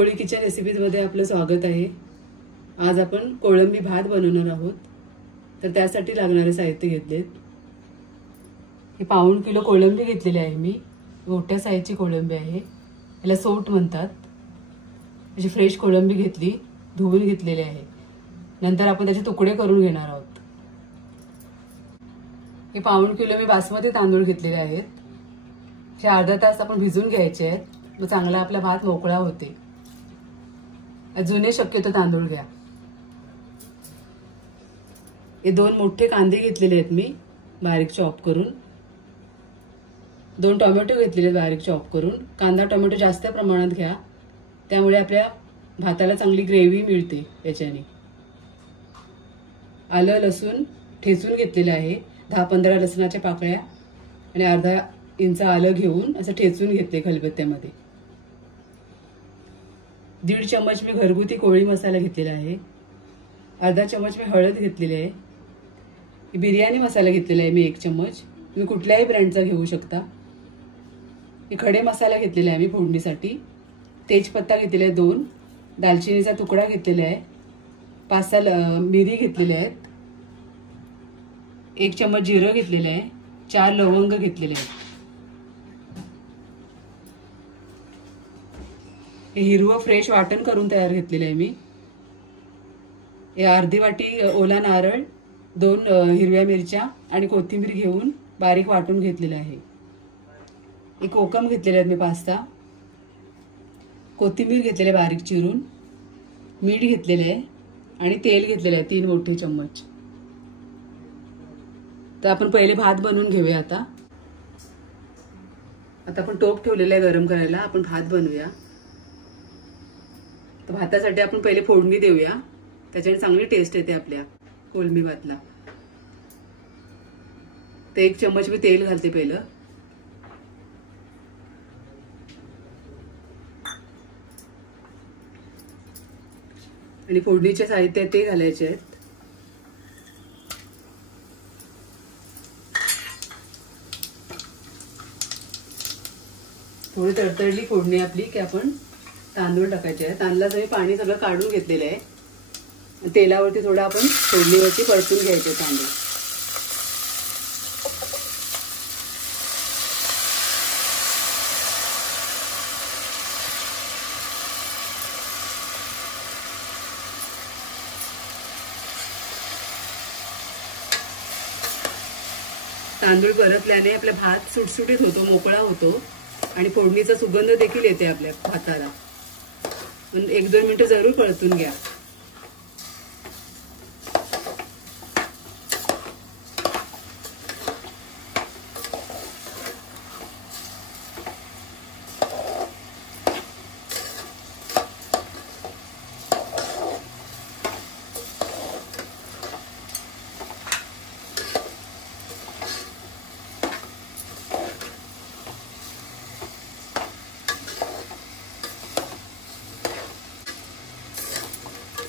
कोळी kitchen रेसिपीजमध्ये आपलं स्वागत आहे। आज आपण कोळंबी भात बनवणार आहोत। तर त्यासाठी लागणारे साहित्य घेतलेत। हे पाऊण किलो कोळंबी घेतलेली आहे मी। मोठ्या साईजची कोळंबी आहे, याला सोट म्हणतात। अशी फ्रेश कोळंबी घेतली, धुवून घेतलेली आहे। नंतर आपण त्याचे तुकडे करून घेणार आहोत। हे पाऊण किलो मी बासमती तांदूळ घेतलेले आहेत। हे अर्धा तास आपण भिजवून घ्यायचे आहेत, मग चांगला आपला भात मोकळा होते। जुने शक्यतो तांदूळ घ्या। हे दोन मोठे कांदे घेतलेले आहेत मी बारीक चॉप करून। दोन टोमॅटो घेतलेले बारीक चॉप करून। कांदा टोमॅटो जास्त प्रमाणात घ्या, त्यामुळे आपल्या भाताला चांगली ग्रेव्ही मिळते याच्याने। आलं लसूण ठेचून घेतलेले आहे। 10-15 लसणाच्या पाकळ्या आणि अर्धा इंच आलं घेऊन असं ठेचून घेतले खलबत्त्यामध्ये। 1.5 चम्मच मी घरगुती कोळी मसाला घेतलेला आहे। अर्धा चम्मच मी हळद घेतलेली आहे। बिर्याणी मसाला घेतलेला आहे मी 1 चम्मच। तुम्ही कुठल्याही ब्रँडचा घेऊ शकता। मी खडे मसाला घेतलेला आहे मी फोडणीसाठी। तेजपत्ता घेतलेला आहे 2, दालचिनीचा तुकडा घेतलेला आहे, 5-6 मिरी घेतलेल्या आहेत, 1 चम्मच जिरं घेतलेलं आहे, 4 लवंग घेतलेले आहेत। हे हिरवं फ्रेश वाटण करून तयार घेतलेलं आहे मी। हे अर्धी वाटी ओला नारळ, 2 हिरव्या मिरच्या आणि कोथिंबीर घेऊन बारीक वाटून घेतलेलं आहे। एक कोकम घेतलेले आहेत मी 5-6, कोथिंबीर घेतलेले बारीक चिरून, मीठ घेतलेले आहे आणि तेल घेतलेले आहे 3 मोठे चम्मच। तर आपण पहिले भात बनवून घेऊया। आता आपण टोप ठेवलेला आहे गरम करायला। आपण भात बनवूया। तर भातासाठी आपण पहिले फोडणी देऊया, त्याच्याने चांगली टेस्ट येते आपल्या कोळंबी भातला। तर 1 चम्मच मी तेल घालते पहिलं। आणि फोडणीचे साहित्य ते घालायचे आहेत। थोडी तडतडली फोडणी आपली की आपण तांदूळ टाकायचे आहे। तांदळाचं मी पाणी सगळं काढून घेतलेलं आहे। तेलावरती थोडं आपण फोडणीवरती परतून घ्यायचे तांदूळ। तांदूळ परतल्याने आपला भात सुटसुटीत होतो, मोकळा होतो आणि फोडणीचा सुगंध देखील येते आपल्या भाताला। पण 1-2 मिनिटं जरूर परतून घ्या।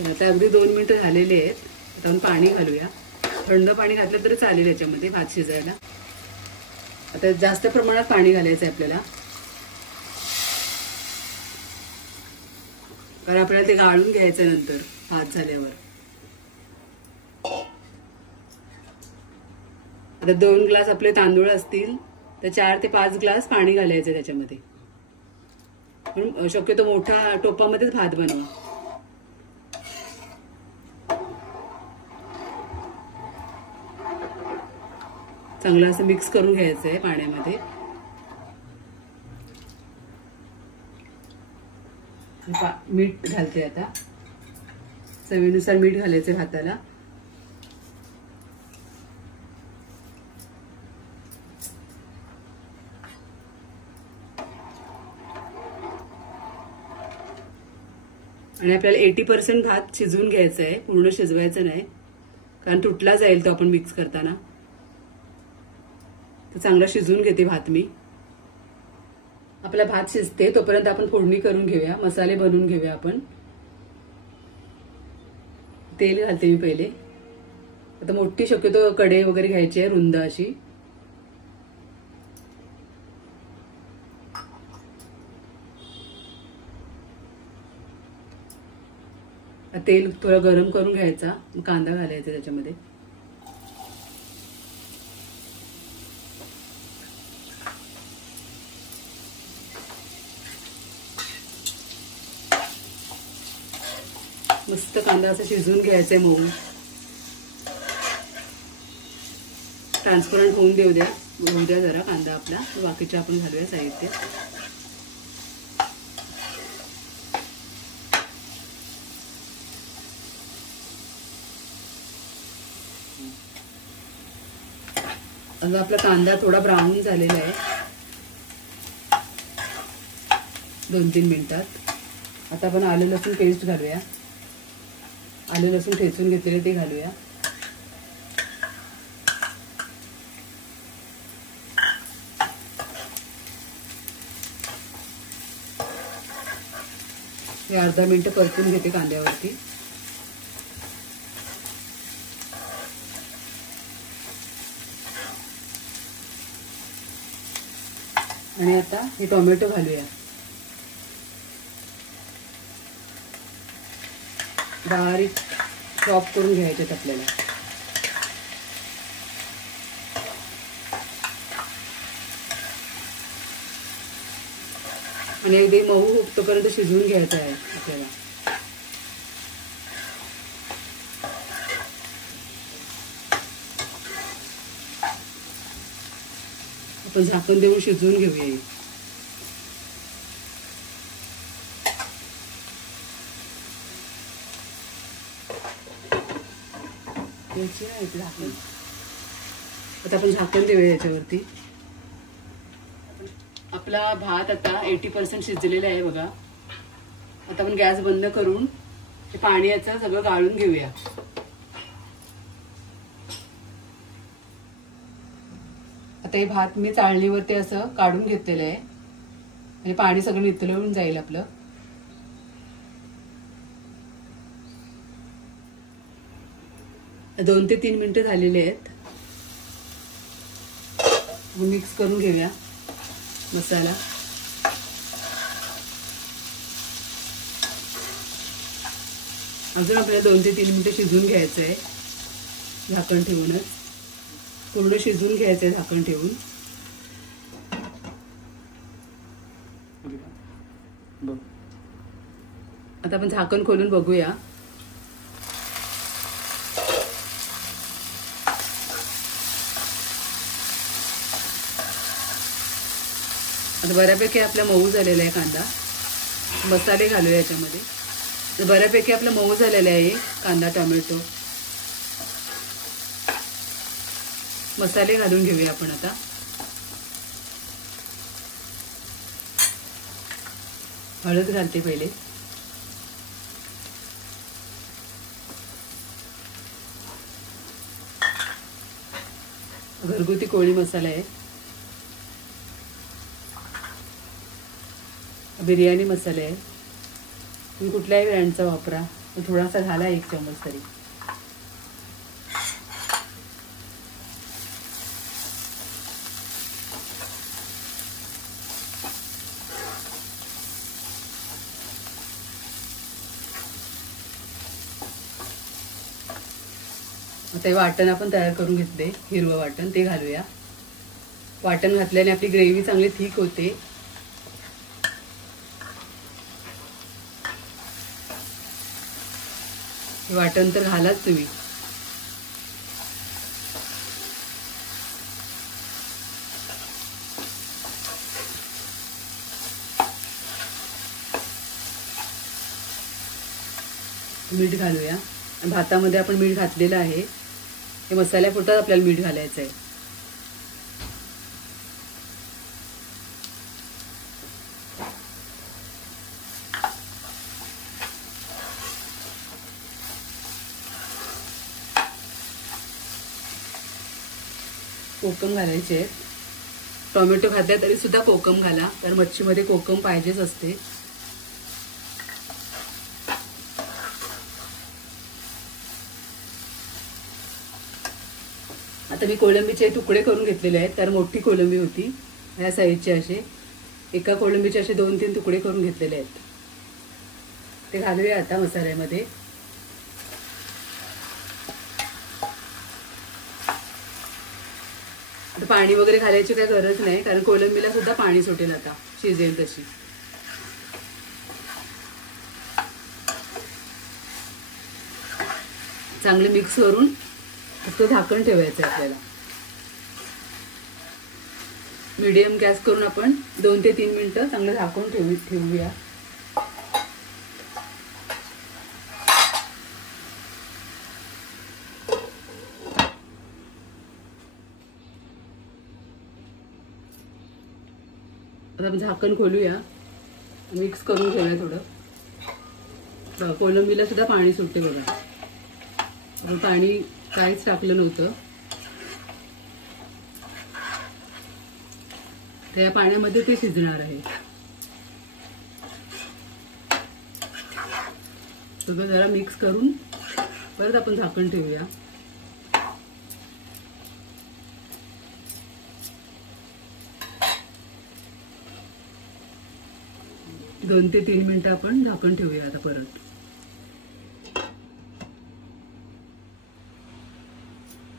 आता अगदी 2 मिनिटं झालेले आहेत। आता आपण पाणी घालूया। थंड पाणी घातलं तरी चालेल याच्यामध्ये भात शिजायला। आता जास्त प्रमाणात पाणी घालायचं आहे आपल्याला, कारण आपल्याला ते गाळून घ्यायचं नंतर भात झाल्यावर। आता 2 ग्लास आपले तांदूळ असतील तर 4 ते 5 ग्लास पाणी घालायचं त्याच्यामध्ये। पण शक्यतो मोठ्या टोपामध्येच भात बनवा। चांगलं असं मिक्स करून घ्यायचं आहे पाण्यामध्ये। मीठ घालते आता, चवीनुसार मीठ घालायचं भाताला। आणि आपल्याला 80% भात शिजवून घ्यायचा आहे, पूर्ण शिजवायचं नाही, कारण तुटला जाईल तो आपण मिक्स करताना। तर चांगला शिजवून घेते भात मी। आपला भात शिजते तोपर्यंत आपण फोडणी करून घेऊया, मसाले बनवून घेऊया आपण। तेल घालते मी पहिले। आता मोठी शक्यतो कढई वगैरे घ्यायची आहे रुंद अशी। तेल थोडं गरम करून घ्यायचा, कांदा घालायचा त्याच्यामध्ये. मस्त कांदा असं शिजवून घ्यायचंय मऊ. ट्रान्सपरंट होऊन देऊ द्या, होऊ द्या जरा कांदा आपला. बाकीचे आपण घालूया साहित्य. आता आपला कांदा थोडा ब्राऊन झालेला आहे 2-3 मिनिटात. आता आपण आलं लसूण पेस्ट घालूया. आलं लसूण ठेचून घेतलेले ते घालूया. हे अर्धा मिनिट परतून घेते कांद्यावरती. आणि आता हे टोमॅटो घालूया. बारीक चॉप करून घ्यायचे आपल्याला. आणि अगदी मऊ होईपर्यंत शिजवून घ्यायचं आहे आपल्याला. आपण झाकण देऊन शिजवून घेऊया. आता आपण झाकण देऊया याच्यावरती. आपला भात आता 80% शिजलेला आहे बघा. आता आपण गॅस बंद करून हे पाणी याचं सगळं गाळून घेऊया. आता हे भात मी चाळणीवरती असं काढून घेतलेलं आहे, म्हणजे पाणी सगळं निथळून जाईल आपलं. दोन ते 3 मिनिटं झालेले आहेत. मिक्स करून घेऊया मसाला. अजून आपल्याला 2 ते 3 मिनिटं शिजवून घ्यायचं आहे झाकण ठेवूनच. पूर्ण शिजवून घ्यायचं आहे झाकण ठेवून. आता आपण झाकण खोलून बघूया. आता बऱ्यापैकी आपला मऊ झालेला आहे कांदा. मसाले घालूया याच्यामध्ये. बऱ्यापैकी आपला मऊ झालेला आहे कांदा टोमॅटो. मसाले घालून घेऊया आपण आता. हळद घालते पहिले. घरगुती कोळी मसाला आहे. बिर्याणी मसाला आहे. तुम्ही कुठल्याही ब्रँडचा वापरा, थोडासा घाला 1 चमच तरी. आता हे वाटण आपण तयार करून घेतले, हिरवं वाटण, ते घालूया. वाटण घातल्याने आपली ग्रेव्ही चांगली थिक होते. वाटण तर घालाच तुम्ही. मीठ घालूया. भातामध्ये आपण मीठ घातलेलं आहे. हे मसाल्यापुरतं आपल्याला मीठ घालायचं आहे. कोकम घालायचे. टोमॅटो घातल्या तरी सुद्धा कोकम घाला, कारण मच्छीमध्ये कोकम पाहिजेच असते. आता मी कोळंबीचे तुकडे करून घेतलेले आहेत, तर मोठी कोळंबी होती या साईजचे. असे एका कोळंबीचे असे 2-3 तुकडे करून घेतलेले आहेत. ते घालूया आता मसाल्यामध्ये. आता पाणी वगैरे घालायची काही गरज नाही, कारण कोळंबीला सुद्धा पाणी सुटेल आता शिजेल तशी. चांगले मिक्स करून फक्त झाकण ठेवायचं आपल्याला. मीडियम गॅस करून आपण 2 ते 3 मिनिटं चांगलं झाकून ठेवूया. आता झाकण खोलूया, मिक्स करून घेऊया थोडं. कोळंबीला सुद्धा पाणी सुटते बघा. पाणी काहीच टाकलं नव्हतं, त्या पाण्यामध्ये ते शिजणार आहे. सगळं जरा मिक्स करून परत आपण झाकण ठेवूया. दोन ते 3 मिनिटं आपण झाकण ठेवूया आता परत.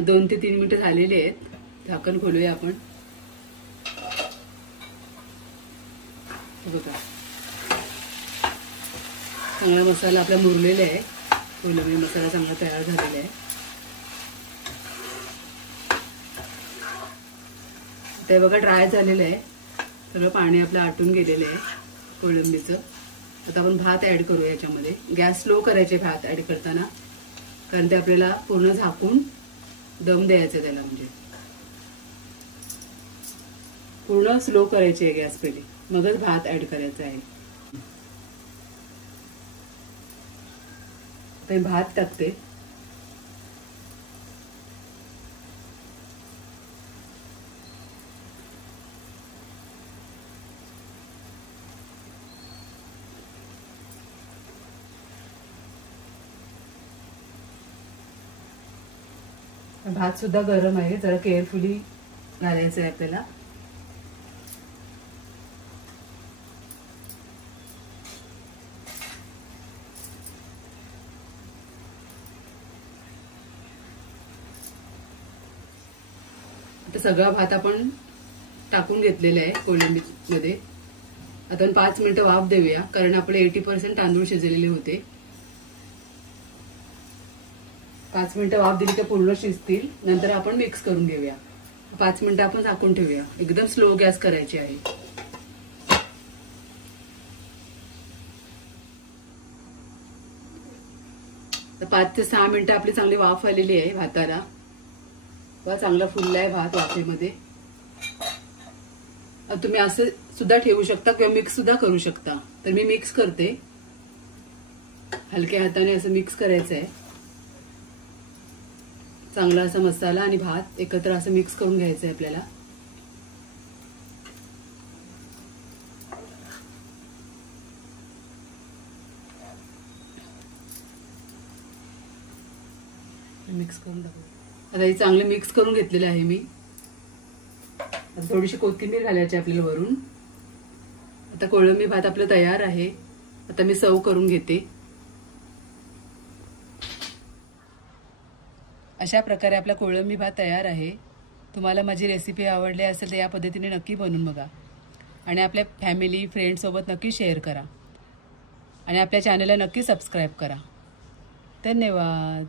दोन ते 3 मिनिटं झालेली आहेत. झाकण खोलूया आपण. बघा चांगला मसाला आपला मुरलेला आहे. कोळंबी मसाला चांगला तयार झालेला आहे. ते बघा ड्राय झालेलं आहे. सगळं पाणी आपलं आटून गेलेलं आहे कोळंबीचं. आता आपण भात ऍड करूया याच्यामध्ये. गॅस स्लो करायचे भात ऍड करताना, कारण ते आपल्याला पूर्ण झाकून दम द्यायचं त्याला. म्हणजे पूर्ण स्लो करायची आहे गॅस पहिले, मगच भात ऍड करायचा आहे. ते भात टाकते. भात सुद्धा गरम आहे, जरा केअरफुली घालायचं आहे आपल्याला. आता सगळा भात आपण टाकून घेतलेला आहे कोळंबीमध्ये. आता 5 मिनिटं वाफ देऊया, कारण आपले 80% तांदूळ शिजलेले होते. 5 मिनिटं वाफ दिली की पूर्ण शिजतील. नंतर आपण मिक्स करून घेऊया. 5 मिनिटं आपण झाकून ठेवूया. एकदम स्लो गॅस करायची आहे. तर 5 ते 6 मिनिटं आपली चांगली वाफ आलेली आहे भाताला. बघा चांगला फुलला आहे भात वाफेमध्ये. तुम्ही असं सुद्धा ठेवू शकता किंवा मिक्स सुद्धा करू शकता. तर मी मिक्स करते. हलक्या हाताने असं मिक्स करायचं आहे. चांगला असा मसाला आणि भात एकत्र असं मिक्स करून घ्यायचं आहे आपल्याला. मिक्स करून टाकू. आता हे चांगले मिक्स करून घेतलेले आहे मी. आता थोडीशी कोथिंबीर घालायची आपल्याला वरून. आता कोळंबी भात आपलं तयार आहे. आता मी सर्व करून घेते. अशा प्रकारे आपला कोळंबी भात तयार आहे. तुम्हाला माझी रेसिपी आवडली असेल तर या पद्धतीने नक्की बनवून बघा आणि आपल्या फॅमिली फ्रेंड्ससोबत नक्की शेअर करा आणि आपल्या चॅनलला नक्की सबस्क्राईब करा. धन्यवाद.